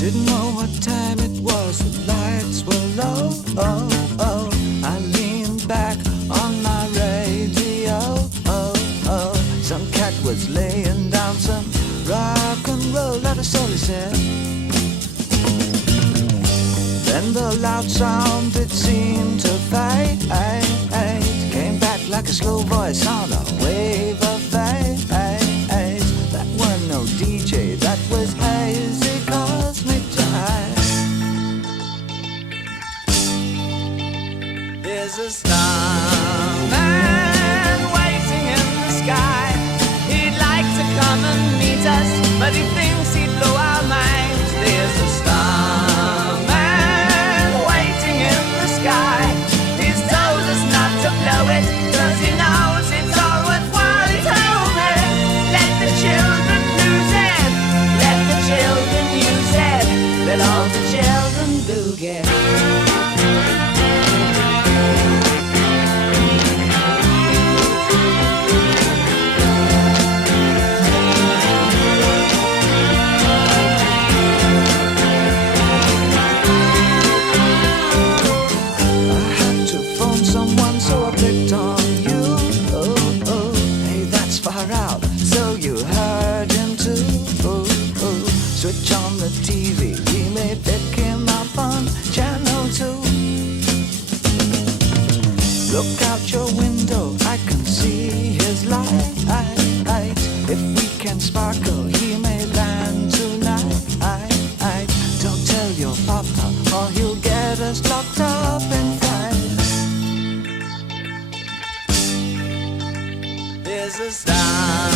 Didn't know what time it was, the lights were low. Oh, oh. I leaned back on my radio. Oh, oh. Some cat was laying down some rock and roll, that is all he said. Then the loud sound, it seemed to fade. Came back like a slow voice on a wave of fade. That was no DJ, that was hazy cosmic jive. There's a starman waiting in the sky. He'd like to come and meet us, but he thinks he'd blow our minds. There's a starman waiting in the sky. He's told us not to blow it, 'cause he knows it's all worthwhile. He told me, let the children lose it, let the children use it, let all the children boogie. Switch on the TV, we may pick him up on channel 2. Look out your window, I can see his light. If we can sparkle, he may land tonight. Don't tell your papa, or he'll get us locked up in fight. There's a star